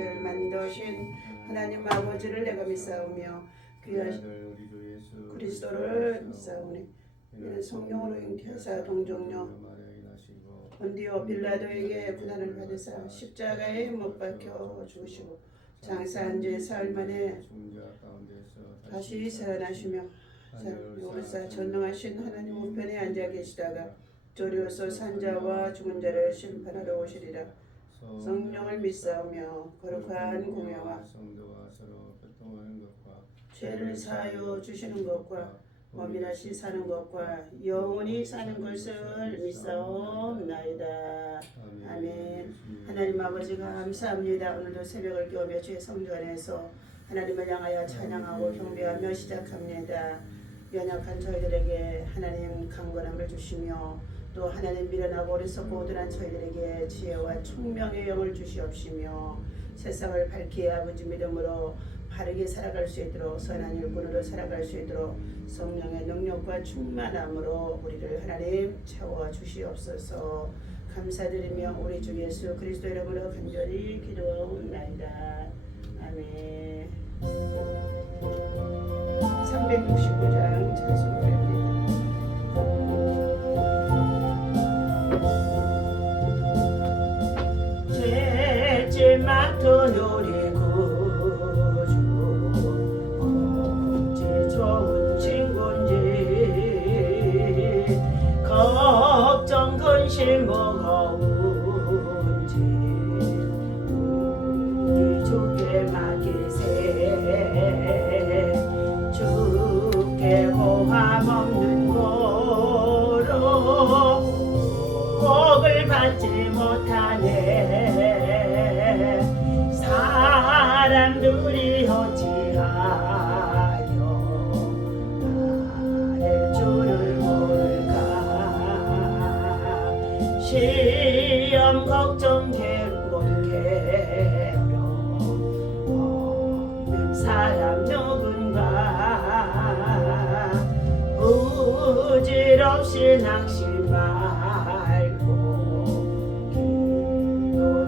천지를 만드신 하나님 아버지를 내가 믿사오며 귀하신 그리스도를 믿사오니 이는 성령으로 잉태하사 동정녀 본디오 빌라도에게 고난을 받으사 십자가에 못 박혀 죽으시고 장사한 지 사흘 만에 다시 살아나시며 오르사 전능하신 하나님 우편에 앉아 계시다가 저리로서 산자와 죽은 자를 심판하러 오시리라. 성령을 믿사오며 거룩한 공회와 죄를 사하여 주시는 것과 범인하시 사는 것과 영원히 사는 것을 믿사옵나이다. 아멘. 하나님 아버지 감사합니다. 오늘도 새벽을 깨우며 주의 성전 안에서 하나님을 향하여 찬양하고 경배하며 시작합니다. 연약한 저희들에게 하나님 강건함을 주시며 또 하나님 미련하고 어리석고 오둔한 저희들에게 지혜와 총명의 영을 주시옵시며 세상을 밝게 아버지 믿음으로 바르게 살아갈 수 있도록 선한 일꾼으로 살아갈 수 있도록 성령의 능력과 충만함으로 우리를 하나님 채워주시옵소서. 감사드리며 우리 주 예수 그리스도 이름으로 간절히 기도하옵나이다. 아멘. 369장 찬송입니다. 죄질 맡은 우리 구주 어찌 좋은 친구인지 걱정 근심 무거운지 우리 주께 맡기세. 주께 고함 없는 고로 복을 받지 못하네. 사람들이 어찌하여 나를 주를 모를까. 시험 걱정 괴로움 없는 사람 누군가. 부질없이 낙심말고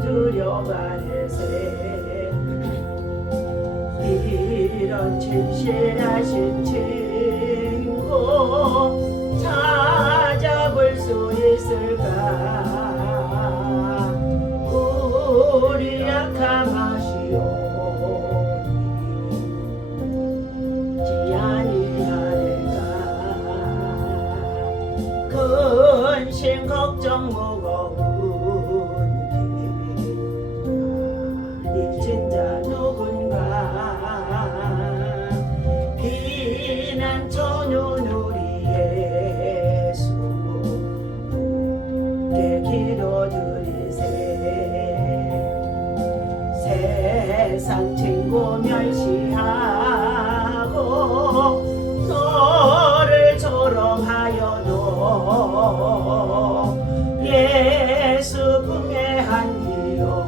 두려워하세. 이런 진실하신 친구 찾아볼 수 있을까. 우리 약함하시오니 지안이 하릴까. 근심 걱정 무거운 진짜 누군가. 비난처는 우리 예수께 기도드리세. 세상 친구 멸시하고 너를 조롱하여도 예수 품에 안기어서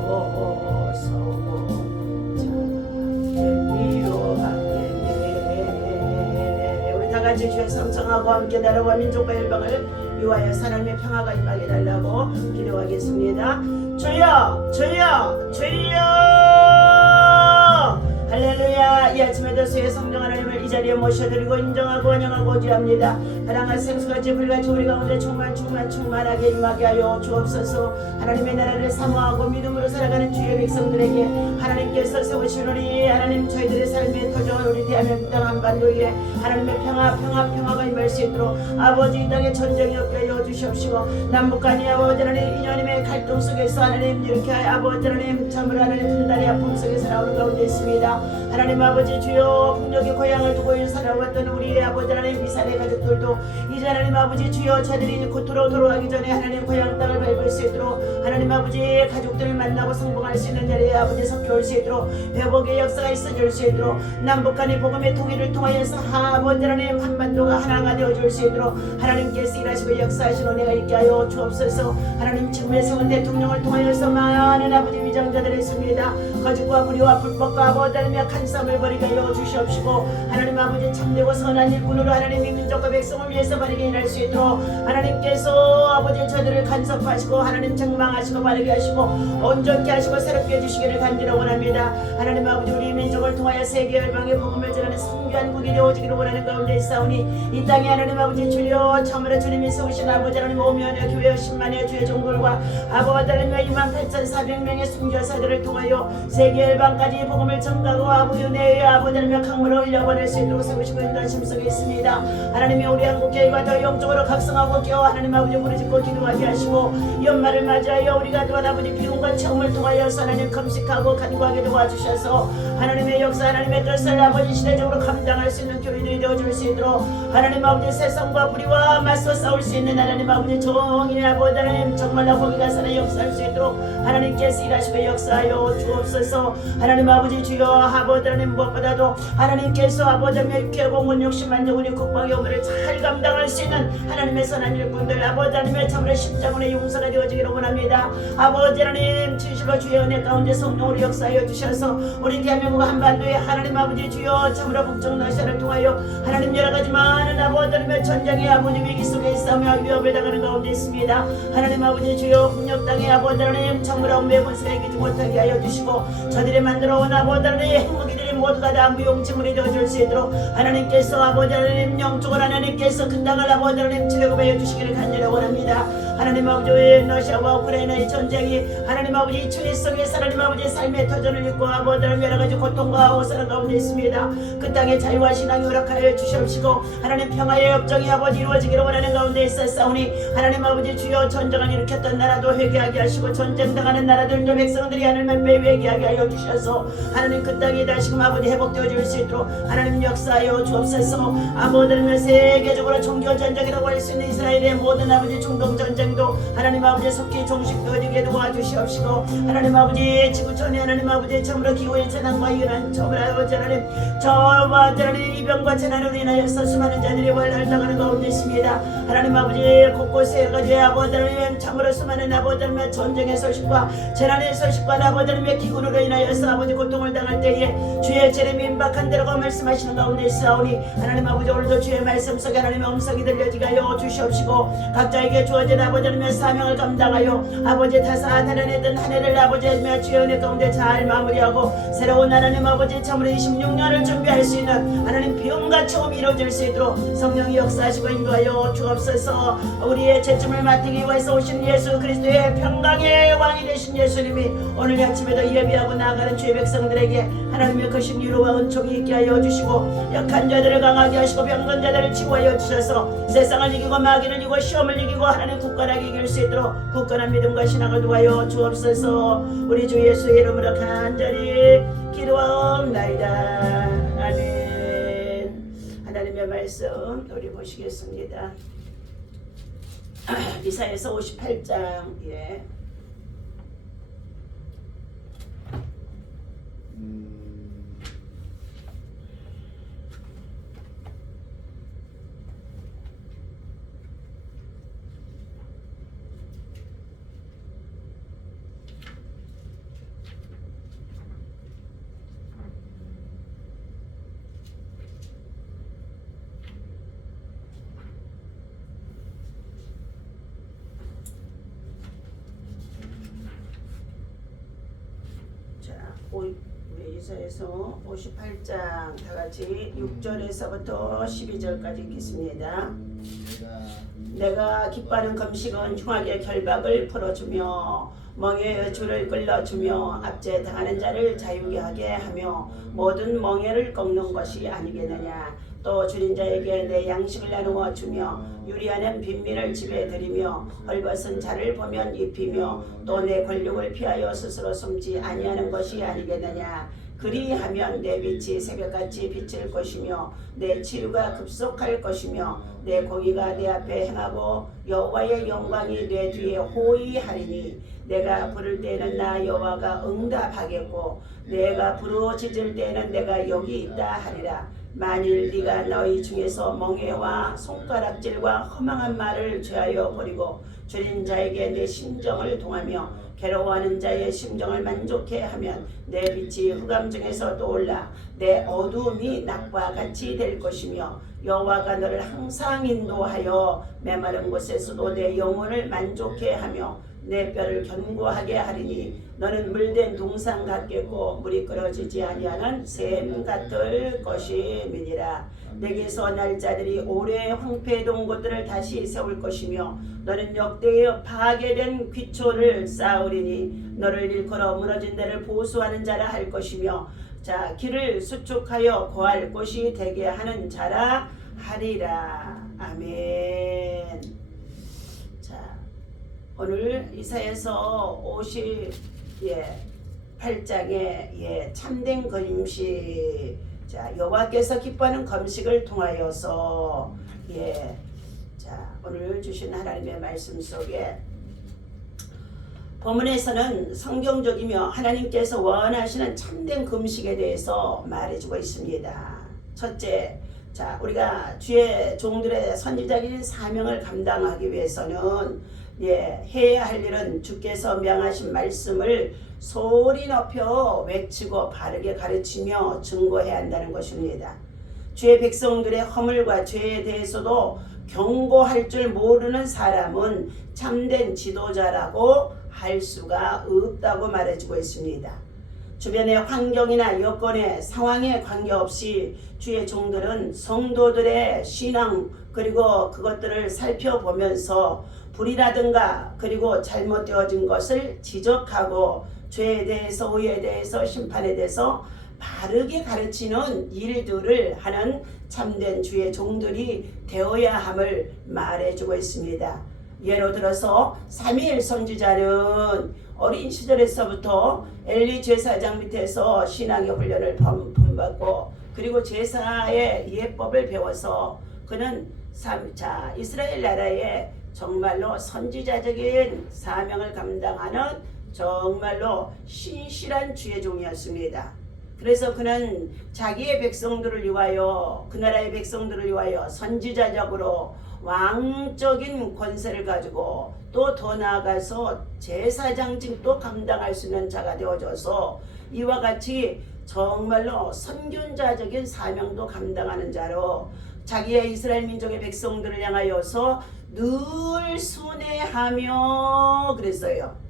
우리 다같이 주의 성청하고 함께 나라와 민족과 일방을 위하여 하나님의 평화가 임하게 달라고 기도하겠습니다. 주여 주여 주여. 할렐루야. 이 아침에도 주의 성령 하나님을 이 자리에 모셔드리고 인정하고 환영하고 오지합니다. 사랑할 생수같이 불같이 우리 가운데 충만하게 임하게 하여 주옵소서. 하나님의 나라를 사모하고 믿음으로 살아가는 주의 백성들에게 하나님께서 세우신 우리 하나님 저희들의 삶의 터전 우리 대한민국 땅 한반도에 하나님의 평화가 임할 수 있도록 아버지 이 땅에 전쟁이 없게 하여 주시옵시고 남북한이 아버지 하나님 이하나님의 갈등 속에서 하나님 이렇게 아버지 하나님 참으로 하나님 분단의 아픔 속에서 나오는 가운데 있습니다. 하나님 아버지 주여 폭력의 고향을 두고 살아왔던 우리의 아버지 하나님 미사의 가족들도 이제 하나님 아버지 주여 자들이 고토로 돌아가기 전에 하나님 고향 땅을 밟을 수 있도록 하나님 아버지 가족들을 만나고 성공할 수 있는 자리에 아버지 섞여올 수 있도록 회복의 역사가 있어질 수 있도록 남북한의 복음의 통일을 통하여서 아버지 하나님 한반도가 하나가 되어줄 수 있도록 하나님께서 일하시고 역사하신 은혜가 있게 하여 주옵소서. 하나님 지금의 세운 대통령을 통하여서 많은 아버지 위장자들이 있습니다. 거짓과 불의와 불법과 아버지 하나님 약한 싸움을 벌이게 하여 주시옵시고 하나님 아버지 참되고 선한 일꾼으로 하나님의 민족과 백성을 위해서 바르게 일할 수 있도록 하나님께서 아버지 저들을 간섭하시고 하나님 책망하시고 바르게 하시고 온전케 하시고 새롭게 해주시기를 간절하고 원합니다. 하나님 아버지 우리 민족을 통하여 세계 열방의 복음을 전하는 성교한 국이 되어지기를 원하는 가운데 있사오니 이 땅에 하나님 아버지 주여 참으로 주님이 세우신 아버지 하나님 오면의 교회 10만의 주의 종들과 아버지 하나님 28,400명의 순교사들을 통하여 세계 열방까지 복음을 전가하고 아버지 은혜의 아버지 하나님 강물을 흘려보낼 수 있도록 세우시고 인도하심 속에 있습니다. 하나님이 우리 한국교회가 더 영적으로 각성하고 깨어 하나님 아버지 무릎짓고 기도하게 하시고 연말을 맞이하여 우리가 또한 아버지 비움과 체험을 통하여 하나님 금식하고 간구하게 도와주셔서 하나님의 역사 하나님의 뜻을 아버지 시대적으로 감당할 수 있는 교인들이 되어줄 수 있도록 하나님 아버지 세상과 불의와 맞서 싸울 수 있는 하나님 아버지 정의의 아버지 하나님 정말로 거기가 살아 역사할 수 있도록 하나님께서 일하시고 역사하여 주옵소서. 하나님 아버지 주여 아버지 하나님 무엇보다도 하나님께서 아버지 하나님의 개공은 60만 정 우리 국방의 업무를 잘 감당할 수 있는 하나님의 선한 일꾼들 아버지 하나님의 참으로 십자군의 용서가 되어지기를 원합니다. 아버지 하나님 진실로 주의 은혜 가운데 성령으로 역사하여 주셔서 우리 대한민국 한반도에 하나님 아버지 주여 참으로 북쪽 러시아를 통하여 하나님 여러가지 많은 아버지 하나님의 전쟁의 아버지 위기 속에 있으며 위협을 당하는 가운데 있습니다. 하나님 아버지 주여 북녘 땅에 아버지 하나님 참으로 매분수에 이기지 못하게 하여 주시고 저들이 만들어 온 아버지 하나님의 핵무기들이 모두가 다 무용지물이 되어줄 수 있도록 하나님께서 아버지 하나님 영적으로 하나님께서 그 땅을 아버지 하나님 치료하여 주시기를 간절히 원합니다. 하나님 아버지 러시아와 우크라이나의 전쟁이 하나님 아버지 추위 속에서 하나님 아버지 삶의 터전을 입고 아버지 하나님 여러가지 고통과 오사랑 가운데 있습니다. 그 땅의 자유와 신앙이 허락하여 주시옵시고 하나님 평화의 협정이 아버지 이루어지기를 원하는 가운데 있었사오니 하나님 아버지 주여 전쟁을 일으켰던 나라도 회개하게 하시고 전쟁당하는 나라들도 백성들이 하늘만 빼 회개하게 하여 주셔서 하나님 그 땅이 다시금 아버지 회복되어질 수 있도록 하나님 역사하여 주옵소서. 아버지 하나님 세계적으로 종교 전쟁이라고 할 수 있는 이스라엘의 모든 아버지 중동 전쟁도 하나님 아버지 속히 종식되어지게 도와주시옵시고 하나님 아버지 지구촌에 하나님 아버지 참으로 기후의 재난과 이런 참으로 아버지 하나님 저와 하나님 이병과 재난으로 인하여서 수많은 자들이 월날당하는 가운데 있습니다. 하나님 아버지 곳곳에 여러가지 아버지 하나님 참으로 수많은 아버지 하나님의 전쟁의 소식과 재난의 소식과 아버지 하나님의 기근으로 인하여서 아버지 고통을 당할 때에 주의 재림이 임박한 대로가 말씀하시는 가운데 있사오니 하나님 아버지 오늘도 주의 말씀 속에 하나님의 음성이 들려지게 하여 주시옵시고 각자에게 주어진 아버지 하나님의 사명을 감당하여 아버지 타사탄해내던 한 해를 아버지 하나님의 주의 은혜 가운데 잘 마무리하고 새로운 하나님 아버지 참으로 26년을 준비할 수 있는 하나님 비움과 처음이 이루어질 수 있도록 성령이 역사하시고 인도하여 주옵소서. 우리의 죄짐을 맡기 위해서 오신 예수 그리스도의 평강의 왕이 되신 예수님이 오늘 아침에도 예비하고 나아가는 주의 백성들에게 하나님의 크신 위로와 은총이 있게 하여 주시고 약한 자들을 강하게 하시고 병든 자들을 치유하여 주셔서 세상을 이기고 마귀를 이기고 시험을 이기고 하나님 굳건하게 이길 수 있도록 굳건한 믿음과 신앙을 도와여 주옵소서. 우리 주 예수의 이름으로 간절히 기도하옵나이다. 아멘. 하나님의 말씀 우리 보시겠습니다. 이사야서 58장 우리 이사야서 58장 다같이 6절에서부터 12절까지 읽겠습니다. 내가 기뻐하는 금식은 흉악의 결박을 풀어주며 멍에의 줄을 끌어주며 압제 당하는 자를 자유케 하게 하며 모든 멍에를 꺾는 것이 아니겠느냐. 또 줄인 자에게 내 양식을 나누어 주며 유리하는 빈민을 집에 들이며 헐벗은 자를 보면 입히며 또 내 권력을 피하여 스스로 숨지 아니하는 것이 아니겠느냐. 그리하면 내 빛이 새벽같이 비칠 것이며 내 치유가 급속할 것이며 내 공의가 내 앞에 행하고 여호와의 영광이 내 뒤에 호위하리니 내가 부를 때에는 나 여호와가 응답하겠고 내가 부르짖을 때에는 내가 여기 있다 하리라. 만일 네가 너희 중에서 멍에와 손가락질과 허망한 말을 죄하여 버리고 줄인 자에게 내 심정을 동하며 괴로워하는 자의 심정을 만족해 하면 내 빛이 흑암 중에서 떠올라 내 어두움이 낮과 같이 될 것이며 여호와가 너를 항상 인도하여 메마른 곳에서도 내 영혼을 만족해 하며 내 뼈를 견고하게 하리니 너는 물된 동상 같겠고 물이 끊어지지 아니하는 샘 같을 것임이니라. 내게서 날 자들이 오래 황폐해둔 곳들을 다시 세울 것이며 너는 역대에 파괴된 귀초를 쌓으리니 너를 일컬어 무너진 데를 보수하는 자라 할 것이며 자 길을 수축하여 거할 곳이 되게 하는 자라 하리라. 아멘. 자 오늘 이사야서 58장에 참된 금식, 자 여호와께서 기뻐하는 금식을 통하여서 자 오늘 주신 하나님의 말씀 속에 본문에서는 성경적이며 하나님께서 원하시는 참된 금식에 대해서 말해주고 있습니다. 첫째, 자 우리가 주의 종들의 선지자적인 사명을 감당하기 위해서는 해야 할 일은 주께서 명하신 말씀을 소리 높여 외치고 바르게 가르치며 증거해야 한다는 것입니다. 주의 백성들의 허물과 죄에 대해서도 경고할 줄 모르는 사람은 참된 지도자라고 할 수가 없다고 말해주고 있습니다. 주변의 환경이나 여건의 상황에 관계없이 주의 종들은 성도들의 신앙 그리고 그것들을 살펴보면서 불이라든가 그리고 잘못되어진 것을 지적하고 죄에 대해서 의에 대해서 심판에 대해서 바르게 가르치는 일들을 하는 참된 주의 종들이 되어야 함을 말해주고 있습니다. 예로 들어서 사무엘 선지자는 어린 시절에서부터 엘리 제사장 밑에서 신앙의 훈련을 본받고 그리고 제사의 예법을 배워서 그는 이스라엘 나라에 정말로 선지자적인 사명을 감당하는 정말로 신실한 주의 종이었습니다. 그래서 그는 자기의 백성들을 위하여 그 나라의 백성들을 위하여 선지자적으로 왕적인 권세를 가지고 또 더 나아가서 제사장직도 감당할 수 있는 자가 되어져서 이와 같이 정말로 선견자적인 사명도 감당하는 자로 자기의 이스라엘 민족의 백성들을 향하여서 늘 순회하며 그랬어요.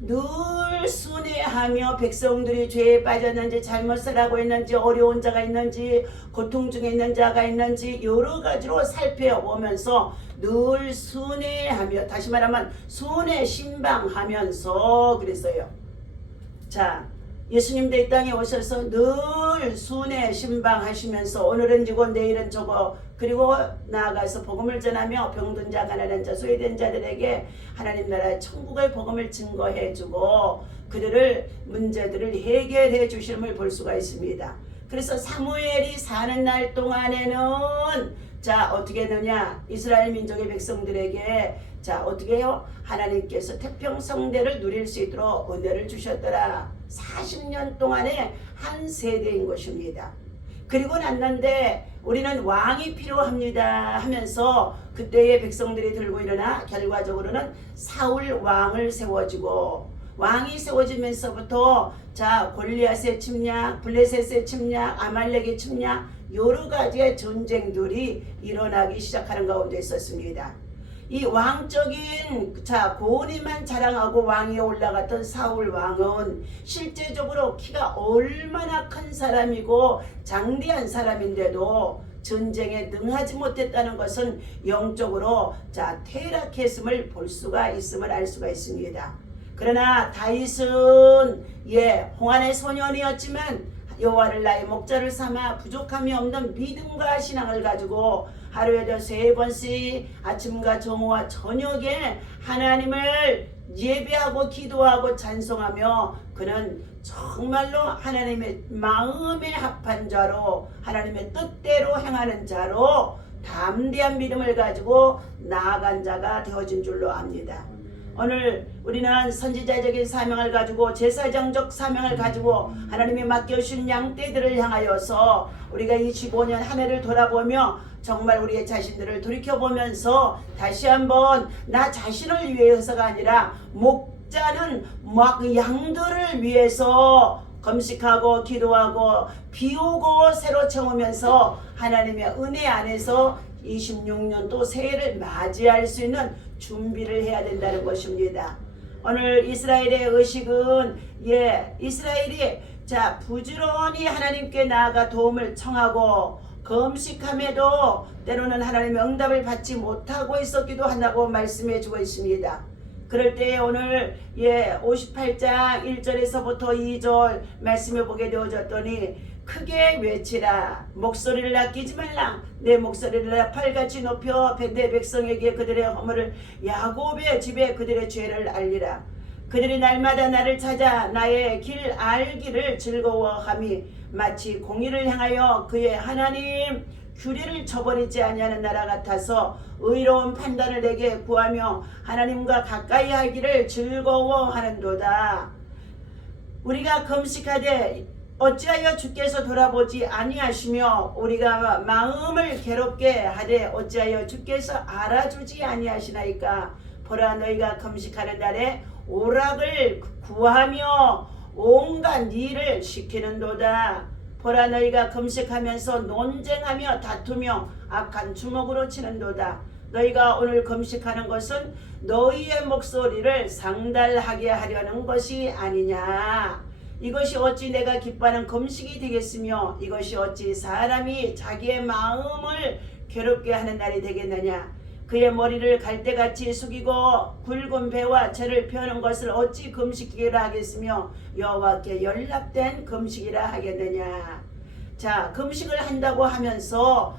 늘 순회하며 백성들이 죄에 빠졌는지 잘못 살아가고 있는지 어려운 자가 있는지 고통 중에 있는 자가 있는지 여러 가지로 살펴보면서 늘 순회하며 다시 말하면 순회 신방하면서 그랬어요. 자 예수님도 이 땅에 오셔서 늘 순회 신방하시면서 오늘은 이고 내일은 저거 그리고 나아가서 복음을 전하며 병든 자 가난한 자 소외된 자들에게 하나님 나라의 천국의 복음을 증거해주고 그들을 문제들을 해결해 주심을 볼 수가 있습니다. 그래서 사무엘이 사는 날 동안에는 자 어떻게 했느냐 이스라엘 민족의 백성들에게 자 어떻게 해요? 하나님께서 태평성대를 누릴 수 있도록 은혜를 주셨더라. 40년 동안의 한 세대인 것입니다. 그리고 났는데 우리는 왕이 필요합니다 하면서 그때의 백성들이 들고 일어나 결과적으로는 사울 왕을 세워지고 왕이 세워지면서부터 자 골리앗의 침략, 블레셋의 침략, 아말렉의 침략 여러 가지의 전쟁들이 일어나기 시작하는 가운데 있었습니다. 이 왕적인 자 고리만 자랑하고 왕위에 올라갔던 사울 왕은 실제적으로 키가 얼마나 큰 사람이고 장대한 사람인데도 전쟁에 능하지 못했다는 것은 영적으로 자 퇴락했음을 볼 수가 있음을 알 수가 있습니다. 그러나 다윗은 홍한의 소년이었지만 여호와를 나의 목자를 삼아 부족함이 없는 믿음과 신앙을 가지고 하루에도 3번씩 아침과 정오와 저녁에 하나님을 예배하고 기도하고 찬송하며 그는 정말로 하나님의 마음에 합한 자로 하나님의 뜻대로 행하는 자로 담대한 믿음을 가지고 나아간 자가 되어진 줄로 압니다. 오늘 우리는 선지자적인 사명을 가지고 제사장적 사명을 가지고 하나님이 맡겨주신 양떼들을 향하여서 우리가 25년 한 해를 돌아보며 정말 우리의 자신들을 돌이켜보면서 다시 한번 나 자신을 위해서가 아니라 목자는 막 양들을 위해서 금식하고 기도하고 비우고 새로 채우면서 하나님의 은혜 안에서 26년 또 새해를 맞이할 수 있는 준비를 해야 된다는 것입니다. 오늘 이스라엘의 의식은 이스라엘이 부지런히 하나님께 나아가 도움을 청하고 금식함에도 때로는 하나님의 응답을 받지 못하고 있었기도 한다고 말씀해 주고 있습니다. 그럴 때에 오늘 58장 1절에서부터 2절 말씀해 보게 되어졌더니 크게 외치라. 목소리를 아끼지 말라. 내 목소리를 나팔같이 높여 내 백성에게 그들의 허물을, 야곱의 집에 그들의 죄를 알리라. 그들이 날마다 나를 찾아 나의 길 알기를 즐거워함이 마치 공의를 향하여 그의 하나님 규례를 저버리지 아니하는 나라 같아서 의로운 판단을 내게 구하며 하나님과 가까이 하기를 즐거워하는도다. 우리가 금식하되 어찌하여 주께서 돌아보지 아니하시며 우리가 마음을 괴롭게 하되 어찌하여 주께서 알아주지 아니하시나이까. 보라, 너희가 금식하는 날에 오락을 구하며 온갖 일을 시키는도다. 보라, 너희가 금식하면서 논쟁하며 다투며 악한 주먹으로 치는도다. 너희가 오늘 금식하는 것은 너희의 목소리를 상달하게 하려는 것이 아니냐. 이것이 어찌 내가 기뻐하는 금식이 되겠으며 이것이 어찌 사람이 자기의 마음을 괴롭게 하는 날이 되겠느냐. 그의 머리를 갈대같이 숙이고 굵은 배와 채를 펴는 것을 어찌 금식이라 하겠으며 여호와께 연락된 금식이라 하겠느냐. 금식을 한다고 하면서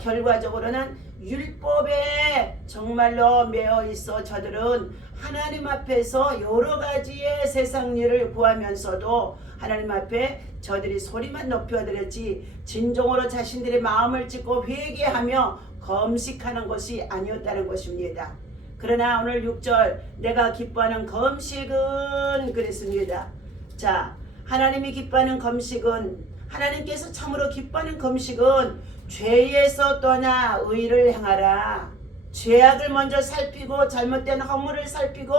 결과적으로는 율법에 정말로 매어 있어 저들은 하나님 앞에서 여러 가지의 세상 일을 구하면서도 하나님 앞에 저들이 소리만 높여드렸지 진정으로 자신들의 마음을 찢고 회개하며 금식하는 것이 아니었다는 것입니다. 그러나 오늘 6절 내가 기뻐하는 금식은 그랬습니다. 하나님이 기뻐하는 금식은, 하나님께서 참으로 기뻐하는 금식은 죄에서 떠나 의를 행하라. 죄악을 먼저 살피고 잘못된 허물을 살피고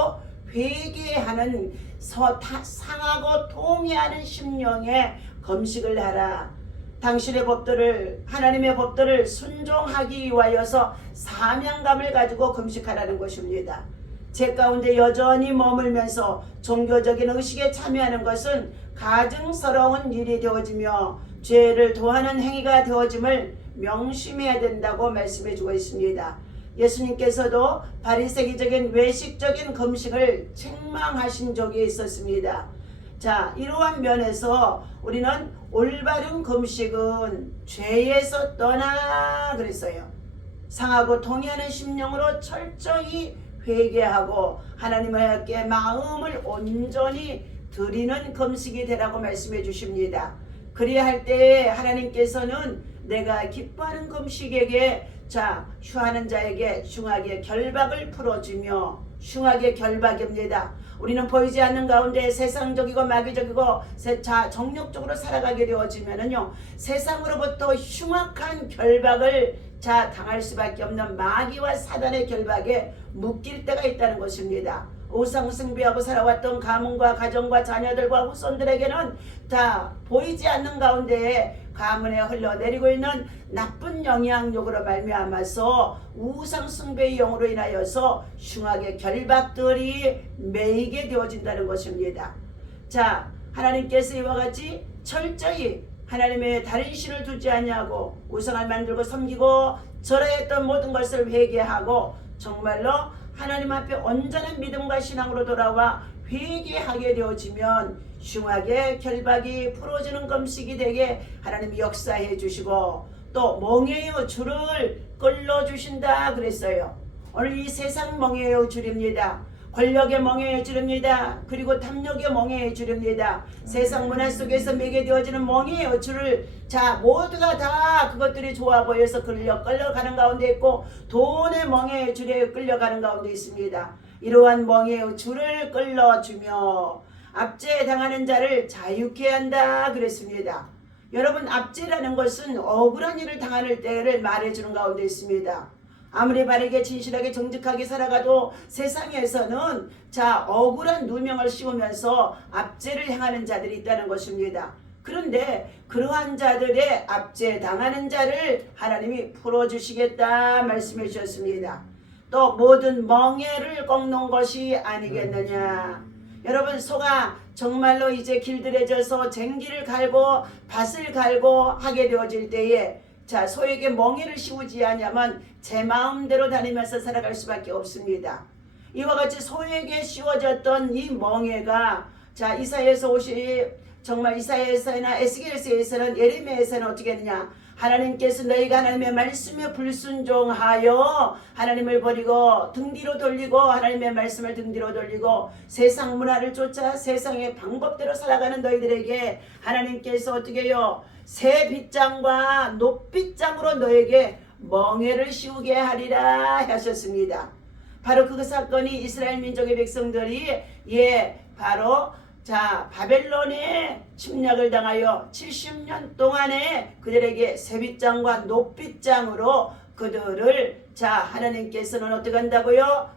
회개하는 상하고 통회하는 심령의 금식을 하라. 당신의 법도를, 하나님의 법도를 순종하기 위하여서 사명감을 가지고 금식하라는 것입니다. 제 가운데 여전히 머물면서 종교적인 의식에 참여하는 것은 가증스러운 일이 되어지며 죄를 도하는 행위가 되어짐을 명심해야 된다고 말씀해 주고 있습니다. 예수님께서도 바리새기적인 외식적인 금식을 책망하신 적이 있었습니다. 이러한 면에서 우리는 올바른 금식은 죄에서 떠나 그랬어요. 상하고 통회하는 심령으로 철저히 회개하고 하나님께 마음을 온전히 드리는 금식이 되라고 말씀해 주십니다. 그리할 때에 하나님께서는 내가 기뻐하는 금식에게 휴하는 자에게 흉악의 결박을 풀어주며, 흉악의 결박입니다. 우리는 보이지 않는 가운데 세상적이고 마귀적이고 정욕적으로 살아가게 되어지면은요, 세상으로부터 흉악한 결박을 당할 수밖에 없는 마귀와 사단의 결박에 묶일 때가 있다는 것입니다. 우상숭배하고 살아왔던 가문과 가정과 자녀들과 후손들에게는 다 보이지 않는 가운데 가문에 흘러내리고 있는 나쁜 영향력으로 말미암아서 우상숭배의 영으로 인하여서 흉악의 결박들이 매이게 되어진다는 것입니다. 하나님께서 이와 같이 철저히 하나님의 다른 신을 두지 아니하고 우상을 만들고 섬기고 절하였던 모든 것을 회개하고 정말로 하나님 앞에 온전한 믿음과 신앙으로 돌아와 회개하게 되어지면 흉악의 결박이 풀어지는 금식이 되게 하나님이 역사해 주시고 또 멍에의 줄을 끌어주신다 그랬어요. 오늘 이 세상 멍에의 줄입니다. 권력의 멍에의 줄입니다. 그리고 탐욕의 멍에의 줄입니다. 세상 문화 속에서 매게 되어지는 멍에의 줄을 모두가 다 그것들이 좋아 보여서 끌려가는 가운데 있고 돈의 멍에의 줄에 끌려가는 가운데 있습니다. 이러한 멍에의 줄을 끌어주며 압제당하는 자를 자유케 한다 그랬습니다. 여러분, 압제라는 것은 억울한 일을 당하는 때를 말해주는 가운데 있습니다. 아무리 바르게 진실하게 정직하게 살아가도 세상에서는 억울한 누명을 씌우면서 압제를 행하는 자들이 있다는 것입니다. 그런데 그러한 자들의 압제당하는 자를 하나님이 풀어주시겠다 말씀해 주셨습니다. 또 모든 멍에를 꺾는 것이 아니겠느냐. 여러분, 소가 정말로 이제 길들여져서 쟁기를 갈고 밭을 갈고 하게 되어질 때에 자, 소에게 멍에를 씌우지 않으면 제 마음대로 다니면서 살아갈 수밖에 없습니다. 이와 같이 소에게 씌워졌던 이 멍에가 자, 이사야에서 정말 이사야에서나 에스겔서에서는 예레미야에서는 어떻게 했느냐. 하나님께서 너희가 하나님의 말씀에 불순종하여 하나님을 버리고 등 뒤로 돌리고 하나님의 말씀을 등 뒤로 돌리고 세상 문화를 쫓아 세상의 방법대로 살아가는 너희들에게 하나님께서 어떻게 해요? 새 빗장과 높빗장으로 너에게 멍에를 씌우게 하리라 하셨습니다. 바로 그 사건이 이스라엘 민족의 백성들이 바로 자, 바벨론에 침략을 당하여 70년 동안에 그들에게 새빗장과 높빗장으로 그들을 자, 하나님께서는 어떻게 한다고요?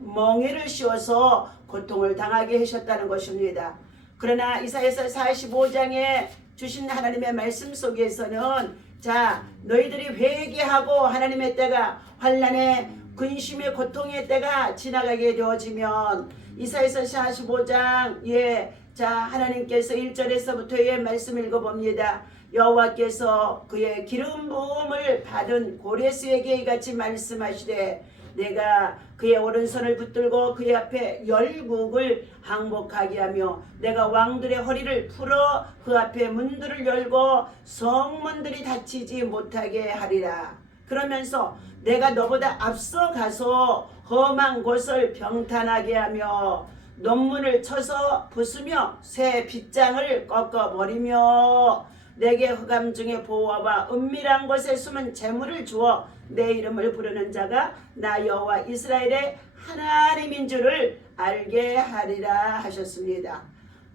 멍에를 씌워서 고통을 당하게 하셨다는 것입니다. 그러나 이사야서 45장에 주신 하나님의 말씀 속에서는 자, 너희들이 회개하고 하나님의 때가 환난의 근심의 고통의 때가 지나가게 되어지면 이사야서 45장 자, 하나님께서 1절에서부터의 말씀 읽어봅니다. 여호와께서 그의 기름 부음을 받은 고레스에게 이같이 말씀하시되 내가 그의 오른손을 붙들고 그의 앞에 열국을 항복하게 하며 내가 왕들의 허리를 풀어 그 앞에 문들을 열고 성문들이 닫히지 못하게 하리라. 그러면서 내가 너보다 앞서 가서 험한 곳을 병탄하게 하며 논문을 쳐서 부수며 새 빗장을 꺾어버리며 내게 흑암 중에 보호와 은밀한 곳에 숨은 재물을 주어 내 이름을 부르는 자가 나 여호와 이스라엘의 하나님인 줄을 알게 하리라 하셨습니다.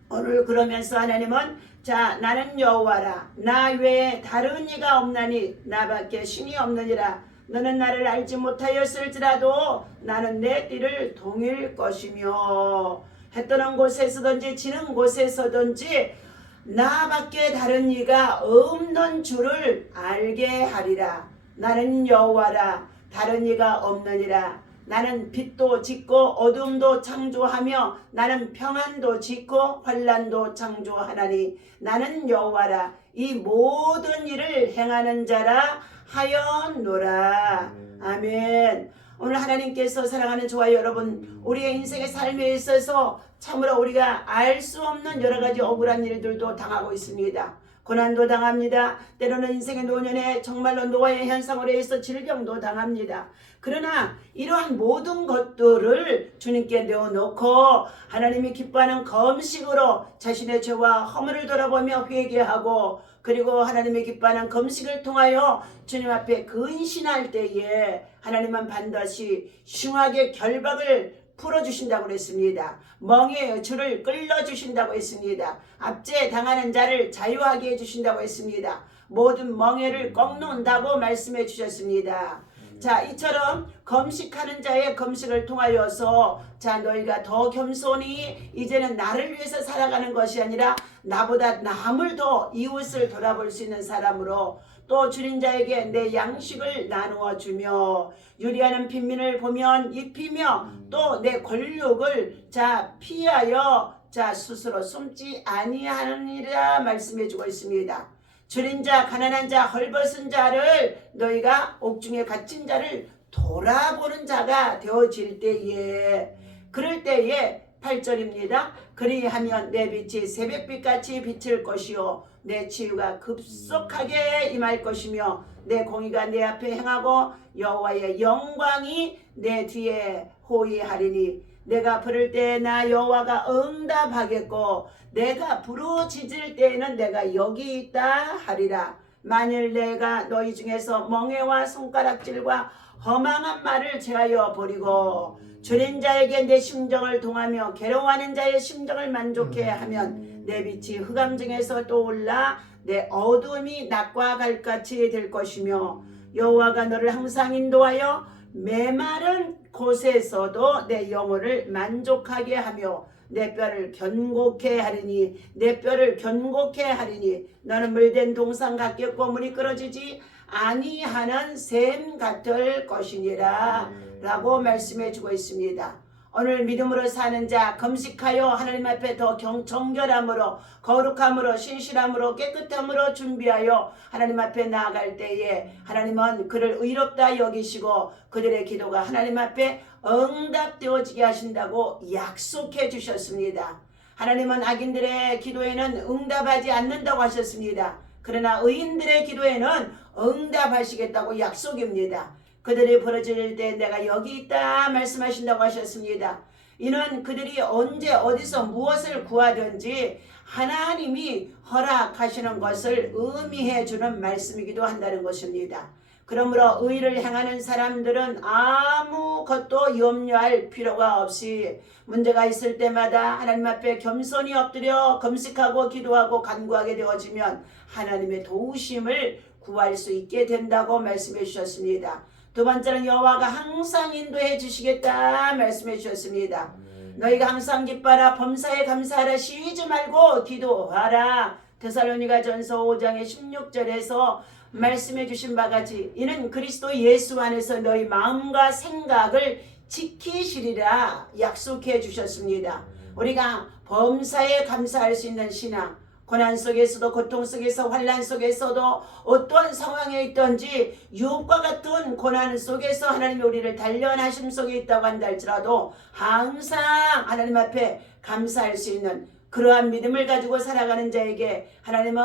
오늘 그러면서 하나님은 자, 나는 여호와라 나 외에 다른 이가 없나니 나밖에 신이 없느니라. 너는 나를 알지 못하였을지라도 나는 내 띠를 동일 것이며 해 뜨는 곳에서든지 지는 곳에서든지 나밖에 다른 이가 없는 줄을 알게 하리라. 나는 여호와라 다른 이가 없느니라. 나는 빛도 짓고 어둠도 창조하며 나는 평안도 짓고 환난도 창조하나니 나는 여호와라 이 모든 일을 행하는 자라 하였노라. 아멘. 오늘 하나님께서 사랑하는 저와 여러분, 우리의 인생의 삶에 있어서 참으로 우리가 알 수 없는 여러 가지 억울한 일들도 당하고 있습니다. 고난도 당합니다. 때로는 인생의 노년에 정말로 노화의 현상으로 해서 질병도 당합니다. 그러나 이러한 모든 것들을 주님께 내어놓고 하나님이 기뻐하는 금식으로 자신의 죄와 허물을 돌아보며 회개하고 그리고 하나님의 기뻐하는 금식을 통하여 주님 앞에 근신할 때에 하나님은 반드시 흉하게 결박을 풀어주신다고 했습니다. 멍에의 줄을 끌어주신다고 했습니다. 압제 당하는 자를 자유하게 해주신다고 했습니다. 모든 멍에를 꺾는다고 말씀해 주셨습니다. 자, 이처럼 금식하는 자의 금식을 통하여서 자, 너희가 더 겸손히 이제는 나를 위해서 살아가는 것이 아니라 나보다 남을 더 이웃을 돌아볼 수 있는 사람으로 또 줄인 자에게 내 양식을 나누어 주며 유리하는 빈민을 보면 입히며 또 내 권력을 자 피하여 자 스스로 숨지 아니하느니라 말씀해 주고 있습니다. 줄인 자, 가난한 자, 헐벗은 자를 너희가 옥중에 갇힌 자를 돌아보는 자가 되어질 때에 그럴 때에 8절입니다. 그리하면 내 빛이 새벽빛같이 비칠 것이요 내 치유가 급속하게 임할 것이며 내 공의가 내 앞에 행하고 여호와의 영광이 내 뒤에 호위하리니 내가 부를 때 나 여호와가 응답하겠고 내가 부르짖을 때에는 내가 여기 있다 하리라. 만일 내가 너희 중에서 멍에와 손가락질과 허망한 말을 제하여 버리고 줄인 자에게 내 심정을 동하며 괴로워하는 자의 심정을 만족해 하면 내 빛이 흑암 중에서 떠올라 내 어둠이 낮과 갈같이 될 것이며 여호와가 너를 항상 인도하여 메마른 곳에서도 내 영혼을 만족하게 하며 내 뼈를 견고케 하리니 내 뼈를 견고케 하리니 너는 물된 동상 같겠고 물이 끊어지지 아니하는 샘 같을 것이니라 라고 말씀해 주고 있습니다. 오늘 믿음으로 사는 자 금식하여 하나님 앞에 더 정결함으로 거룩함으로 신실함으로 깨끗함으로 준비하여 하나님 앞에 나아갈 때에 하나님은 그를 의롭다 여기시고 그들의 기도가 하나님 앞에 응답되어지게 하신다고 약속해 주셨습니다. 하나님은 악인들의 기도에는 응답하지 않는다고 하셨습니다. 그러나 의인들의 기도에는 응답하시겠다고 약속입니다. 그들이 부르짖을 때 내가 여기 있다 말씀하신다고 하셨습니다. 이는 그들이 언제 어디서 무엇을 구하든지 하나님이 허락하시는 것을 의미해 주는 말씀이기도 한다는 것입니다. 그러므로 의를 행하는 사람들은 아무것도 염려할 필요가 없이 문제가 있을 때마다 하나님 앞에 겸손히 엎드려 금식하고 기도하고 간구하게 되어지면 하나님의 도우심을 구할 수 있게 된다고 말씀해 주셨습니다. 두 번째는 여호와가 항상 인도해 주시겠다 말씀해 주셨습니다. 너희가 항상 기뻐하라 범사에 감사하라 쉬지 말고 기도하라. 데살로니가전서 5장의 16절에서 말씀해 주신 바 같이 이는 그리스도 예수 안에서 너희 마음과 생각을 지키시리라 약속해 주셨습니다. 우리가 범사에 감사할 수 있는 신앙, 고난 속에서도 고통 속에서 환난 속에서도 어떠한 상황에 있든지 유업과 같은 고난 속에서 하나님이 우리를 단련하심 속에 있다고 한다 할지라도 항상 하나님 앞에 감사할 수 있는 그러한 믿음을 가지고 살아가는 자에게 하나님은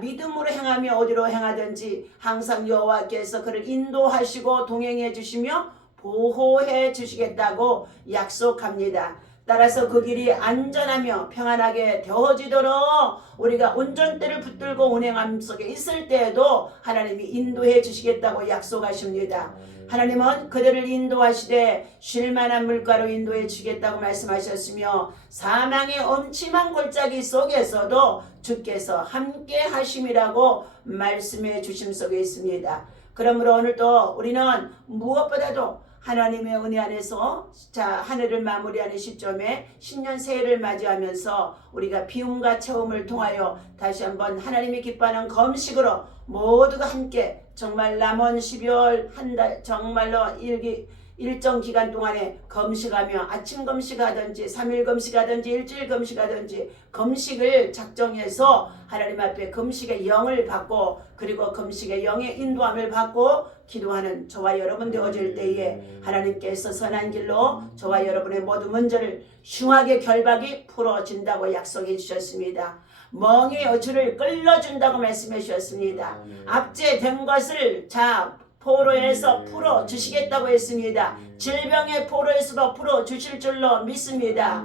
믿음으로 행하며 어디로 행하든지 항상 여호와께서 그를 인도하시고 동행해 주시며 보호해 주시겠다고 약속합니다. 따라서 그 길이 안전하며 평안하게 되어지도록 우리가 운전대를 붙들고 운행함 속에 있을 때에도 하나님이 인도해 주시겠다고 약속하십니다. 하나님은 그들을 인도하시되 쉴만한 물가로 인도해 주겠다고 말씀하셨으며 사망의 엄침한 골짜기 속에서도 주께서 함께 하심이라고 말씀해 주심 속에 있습니다. 그러므로 오늘도 우리는 무엇보다도 하나님의 은혜 안에서 한 해를 마무리하는 시점에 신년 새해를 맞이하면서 우리가 비움과 체험을 통하여 다시 한번 하나님이 기뻐하는 금식으로 모두가 함께 정말 남은 12월 한 달 정말로 일정 기간 동안에 금식하며 아침 금식하든지 3일 금식하든지 일주일 금식하든지 금식을 작정해서 하나님 앞에 금식의 영을 받고 그리고 금식의 영의 인도함을 받고 기도하는 저와 여러분 되어질 때에 하나님께서 선한 길로 저와 여러분의 모든 문제를 흉하게 결박이 풀어진다고 약속해 주셨습니다. 멍의 여주를 끌어준다고 말씀해 주셨습니다. 압제된 것을 포로에서 풀어 주시겠다고 했습니다. 질병의 포로에서도 풀어 주실 줄로 믿습니다.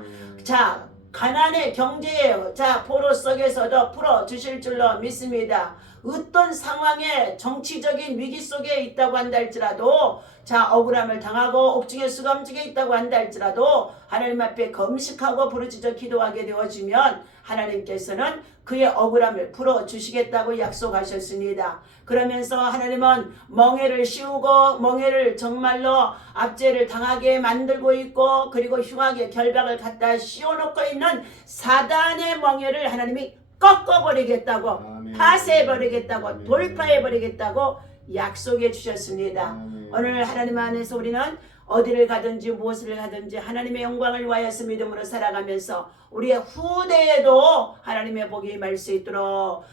가난의 경제의 포로 속에서도 풀어 주실 줄로 믿습니다. 어떤 상황에 정치적인 위기 속에 있다고 한다 할지라도 억울함을 당하고 옥중에 수감중에 있다고 한다 할지라도 하나님 앞에 금식하고 부르짖어 기도하게 되어지면 하나님께서는 그의 억울함을 풀어주시겠다고 약속하셨습니다. 그러면서 하나님은 멍에를 씌우고 멍에를 정말로 압제를 당하게 만들고 있고 그리고 흉하게 결박을 갖다 씌워놓고 있는 사단의 멍에를 하나님이 꺾어버리겠다고 파쇄해버리겠다고 돌파해버리겠다고 약속해 주셨습니다. 오늘 하나님 안에서 우리는 어디를 가든지 무엇을 하든지 하나님의 영광을 위하여서 믿음으로 살아가면서 우리의 후대에도 하나님의 복이 임할 수 있도록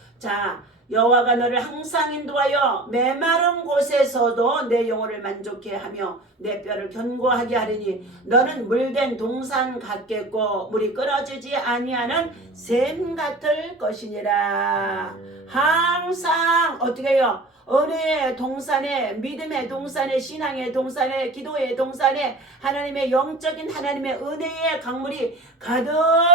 여호와가 너를 항상 인도하여 메마른 곳에서도 내 영혼을 만족해 하며 내 뼈를 견고하게 하리니 너는 물된 동산 같겠고 물이 끊어지지 아니하는 샘 같을 것이니라. 항상 어떻게 해요? 은혜의 동산에 믿음의 동산에 신앙의 동산에 기도의 동산에 하나님의 영적인 하나님의 은혜의 강물이 가득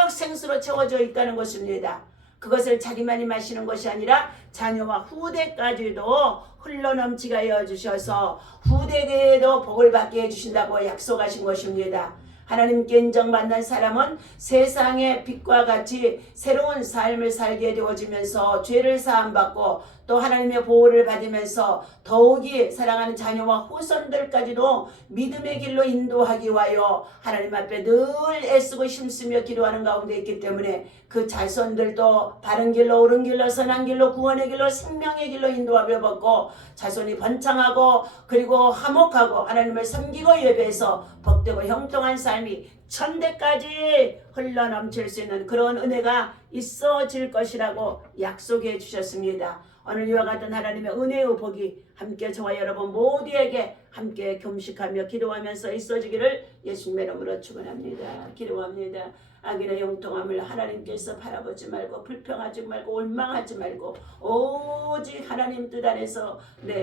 생수로 채워져 있다는 것입니다. 그것을 자기만이 마시는 것이 아니라 자녀와 후대까지도 흘러넘치게 하여 주셔서 후대에도 복을 받게 해주신다고 약속하신 것입니다. 하나님께 인정받는 사람은 세상의 빛과 같이 새로운 삶을 살게 되어지면서 죄를 사함받고 또 하나님의 보호를 받으면서 더욱이 사랑하는 자녀와 후손들까지도 믿음의 길로 인도하기 위하여 하나님 앞에 늘 애쓰고 힘쓰며 기도하는 가운데 있기 때문에 그 자손들도 바른 길로 옳은 길로 선한 길로 구원의 길로 생명의 길로 인도하며 받고 자손이 번창하고 그리고 화목하고 하나님을 섬기고 예배해서 복되고 형통한 삶이 천대까지 흘러넘칠 수 있는 그런 은혜가 있어질 것이라고 약속해 주셨습니다. 오늘 이와 같은 하나님의 은혜의 복이 함께 저와 여러분 모두에게 함께 금식하며 기도하면서 있어지기를 예수님의 이름으로 축원합니다. 기도합니다. 악인의 형통함을 하나님께서 바라보지 말고 불평하지 말고 원망하지 말고 오직 하나님 뜻 안에서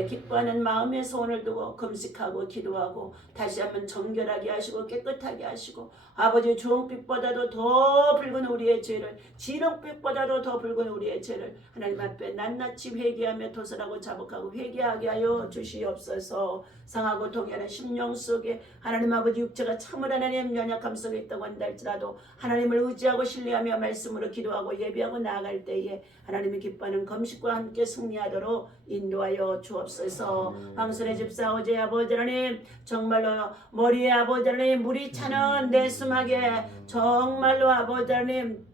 기뻐하는 마음의 소원을 두고 금식하고 기도하고 다시 한번 정결하게 하시고 깨끗하게 하시고 아버지 주홍빛보다도 더 붉은 우리의 죄를 진홍빛보다도 더 붉은 우리의 죄를 하나님 앞에 낱낱이 회개하며 도설하고 자복하고 회개하게 하여 주시옵소서. 상하고 동요하는 심령 속에 하나님 아버지 육체가 참을 하나님 연약함 속에 있다고 한다 할지라도 하나님을 의지하고 신뢰하며 말씀으로 기도하고 예배하고 나아갈 때에 하나님이 기뻐하는 금식과 함께 승리하도록 인도하여 주옵소서. 황선의 집사 어제 아버지 하나님 정말로 머리에 아버지 하나님 물이 차는 내 수막에 정말로 아버지 하나님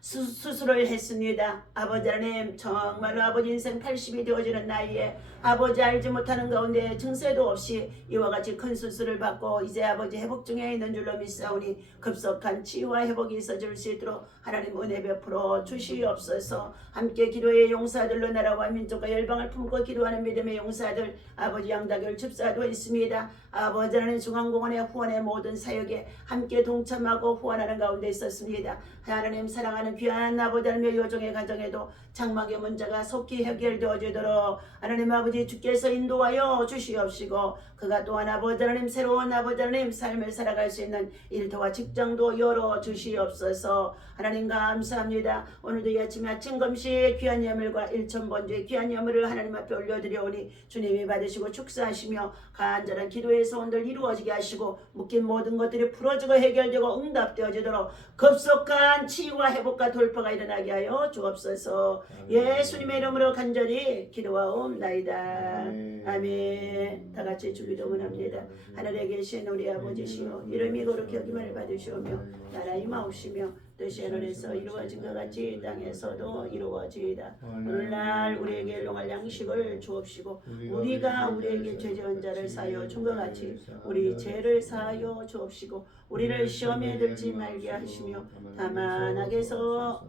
수술을 했습니다. 아버지 하나님 정말로 아버지 인생 80이 되어지는 나이에 아버지 알지 못하는 가운데 증세도 없이 이와 같이 큰 수술을 받고 이제 아버지 회복 중에 있는 줄로 믿사오니 급속한 치유와 회복이 있어질 수 있도록 하나님 은혜 베풀어 주시옵소서. 함께 기도의 용사들로 나라와 민족과 열방을 품고 기도하는 믿음의 용사들 아버지 양다결 집사도 있습니다. 아버지 하나님 중앙공원의 후원의 모든 사역에 함께 동참하고 후원하는 가운데 있었습니다. 하나님 사랑하는 귀한 아버지 하나님의 요정의 가정에도 장막의 문제가 속히 해결되어지도록 하나님 아버지 주께서 인도하여 주시옵시고 그가 또한 아버지 하나님 새로운 아버지 하나님 삶을 살아갈 수 있는 일터와 직장도 열어주시옵소서. 하나님 감사합니다. 오늘도 이 아침에 아침 금식 귀한 예물과 일천번주의 귀한 예물을 하나님 앞에 올려드려오니 주님이 받으시고 축사하시며 간절한 기도의 소원들 이루어지게 하시고 묶인 모든 것들이 풀어지고 해결되고 응답되어지도록 급속한 치유와 회복과 돌파가 일어나게 하여 주옵소서. 예수님의 이름으로 간절히 기도하옵나이다. 아멘. 다 같이 주기도문 합니다. 하늘에 계신 우리 아버지시여 이름이 거룩히 여김을 받으시오며 나라의 마옵시며 뜻이 하늘에서 이루어진 것 같이 땅에서도 이루어지이다. 오늘날 우리에게 일용할 양식을 주옵시고 우리가 우리에게 죄지은 자를 사하여 준 것 같이 우리 죄를 사하여 주옵시고 우리를 시험에 들지 말게 하시며 다만 악에서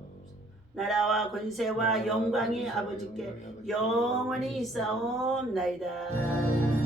나라와 권세와 영광이 아버지께 영원히 있사옵나이다.